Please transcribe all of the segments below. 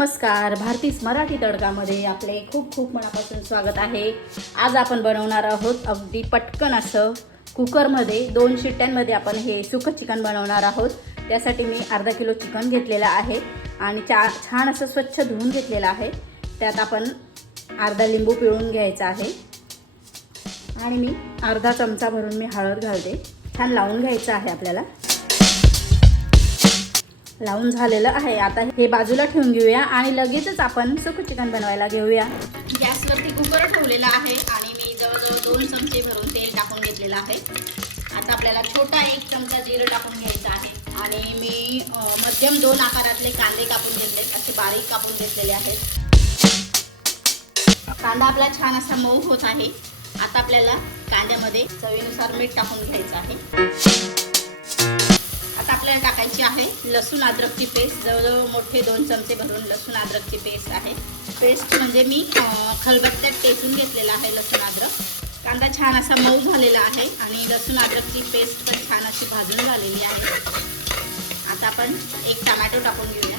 नमस्कार, भारतीस मराठी तडकामध्ये आपले खूप खूप मनापासून स्वागत आहे। आज आपण बनवणार आहोत अगदी पटकन असं कुकरमध्ये 2 शिट्ट्यांमध्ये आपण हे सुकं चिकन बनवणार आहोत। त्यासाठी मी अर्धा किलो चिकन घेतलेला आहे आणि छान असं स्वच्छ धुवून घेतलेलं आहे। त्यात आपण अर्धा लिंबू पिळून घ्यायचा आहे आणि मी अर्धा चमचा भरून मी हळद घालते। छान लावून घ्यायचं आहे आपल्याला। लावून झालेलं आहे। आता हे बाजूला ठेवून घेऊया आणि लगेचच आपण सुकं चिकन बनवायला घेऊया। गॅसवरती कुकर ठेवलेला आहे आणि मी जवळजवळ 2 चमचे भरून तेल टाकून घेतलेलं आहे। आता आपल्याला छोटा 1 चमचा जिरं टाकून घ्यायचं आहे आणि मी मध्यम 2 आकारातले कांदे कापून घेतलेत, असे बारीक कापून घेतलेले आहेत। कांदा आपला छान असा मऊ होत आहे। आता आपल्याला कांद्यामध्ये चवीनुसार मीठ टाकून घ्यायचं आहे। आता आपल्याला टाकायची आहे लसूण अद्रकची पेस्ट। जवळजवळ मोठे 2 चमचे भरून लसूण अद्रकची पेस्ट आहे। पेस्ट म्हणजे मी खलबत्त्यात टेचून घेतलेला आहे लसूण अद्रक। कांदा छान असा मऊ झालेला आहे आणि लसूण अद्रकची पेस्ट पण छान अशी भाजून झालेली आहे। आता आपण 1 टोमॅटो टाकून घेऊया।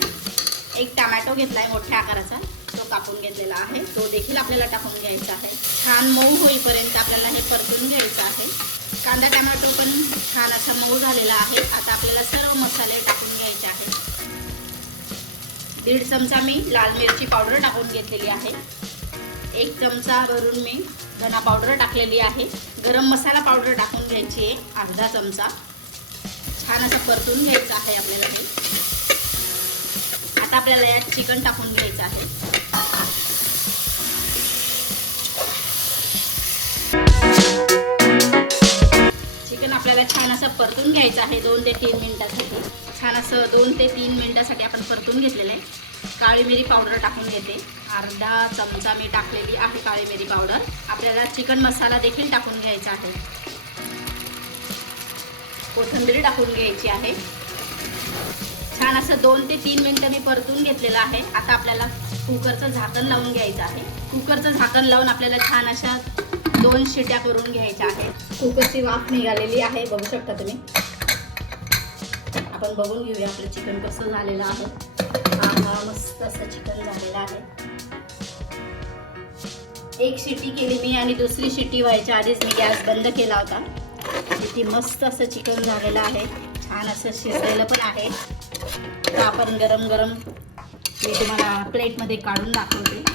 1 टोमॅटो घेतलाय मोठ्या आकाराचा, तो कापून घेतलेला आहे, तो देखील आपल्याला टाकून घ्यायचा आहे। छान मऊ होईपर्यंत आपल्याला हे परतून घ्यायचं आहे। कांदा टोमॅटो पण छान असा मऊ झालेला आहे। आता आपल्याला सर्व मसाले टाकून घ्यायचे आहेत। 1.5 चमचा मी लाल मिरची पावडर टाकून घेतलेली आहे। 1 चमचा भरून मी धना पावडर टाकलेली आहे। गरम मसाला पावडर टाकून घ्यायची आहे अर्धा चमचा। छान असं परतून घ्यायचं आहे आपल्याला हे। आता आपल्याला यात चिकन टाकून घ्यायचं आहे। चिकन आपल्याला छान असं परतून घ्यायचं आहे 2 ते 3 मिनिटांसाठी। छान असं 2 ते 3 मिनिटांसाठी आपण परतून घेतलेलं आहे। काळी मिरी पावडर टाकून घेते, अर्धा चमचा मी टाकलेली आहे काळी मिरी पावडर। आपल्याला चिकन मसाला देखील टाकून घ्यायचा आहे। कोथिंबीर टाकून घ्यायची आहे। छान असं 2 ते 3 मिनिटं मी परतून घेतलेलं आहे। आता आपल्याला कुकरचं झाकण लावून घ्यायचं आहे। कुकरचं झाकण लावून आपल्याला छान अशा 2 शिट्या करून घ्यायच्या आहेत। कुकरची वाफ निघालेली आहे, बघू शकता तुम्ही। आपण बघून घेऊया आपलं चिकन कसं झालेलं आहे। हा मस्त असं चिकन झालेलं आहे। 1 शिट्टी केली मी आणि दुसरी शिट्टी व्हायच्या आधीच मी गॅस बंद केला होता। किती मस्त असं चिकन झालेलं आहे, छान असं शिजलेलं पण आहे। तर आपण गरम गरम मी तुम्हाला प्लेटमध्ये काढून दाखवते।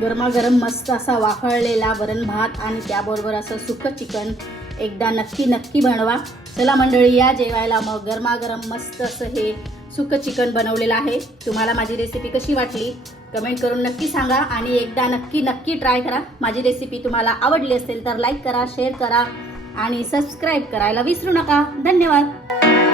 गरमागरम मस्त असा वाफळलेला वरण भात आणि त्याबरोबर असं सुकं चिकन एकदा नक्की बनवा। चला मंडळी, या जेवायला। मग गरमागरम मस्त असं हे सुकं चिकन बनवलेलं आहे। तुम्हाला माझी रेसिपी कशी वाटली कमेंट करून नक्की सांगा आणि एकदा नक्की ट्राय करा। माझी रेसिपी तुम्हाला आवडली असेल तर लाईक करा, शेअर करा आणि सबस्क्राईब करायला विसरू नका। धन्यवाद।